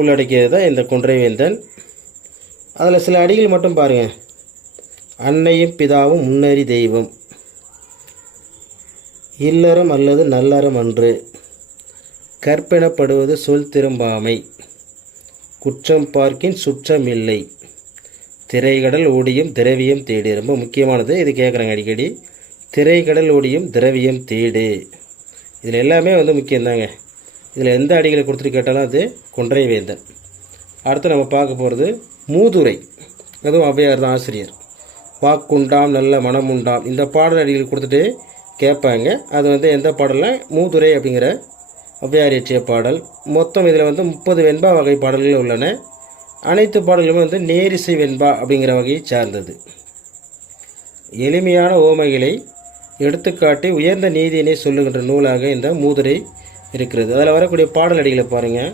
உள்ளடக்கியது தான் இந்த கொன்றைவேந்தன். அதில் சில அடிகள் மட்டும் பாருங்கள். அன்னையும் பிதாவும் முன்னறி தெய்வம், இல்லறம் அல்லது நல்லறம் அன்று, கற்பெனப்படுவது சொல் திரும்பாமை, குற்றம் பார்க்கின் சுற்றம் இல்லை, திரைகடல் ஓடியும் திரவியம் தேடு. ரொம்ப முக்கியமானது, இது கேட்குறாங்க அடிக்கடி. திரைகடல் ஓடியும் திரவியம் தேடு, இதில் எல்லாமே முக்கியம்தாங்க. இதில் எந்த அடிகளை கொடுத்துட்டு கேட்டாலும் அது கொன்றைவேந்தன். அடுத்து நம்ம பார்க்க போகிறது மூதுரை. அதுவும் ஔவையார் தான் ஆசிரியர். வாக்குண்டாம் நல்ல மனம் உண்டாம், இந்த பாடல் அடிகள் கொடுத்துட்டு கேட்பாங்க. அது எந்த பாடலில்? மூதுரை அப்படிங்கிற ஔவையார் இயற்றிய பாடல். மொத்தம் இதில் 30 வெண்பா வகை பாடல்கள் உள்ளன. அனைத்து பாடல்களும் நேரிசை வெண்பா அப்படிங்கிற வகையை சார்ந்தது. எளிமையான ஓமைகளை எடுத்துக்காட்டி உயர்ந்த நீதியினை சொல்லுகின்ற நூலாக இந்த மூதுரை இருக்கிறது. அதில் வரக்கூடிய பாடல் அடிகளை பாருங்கள்.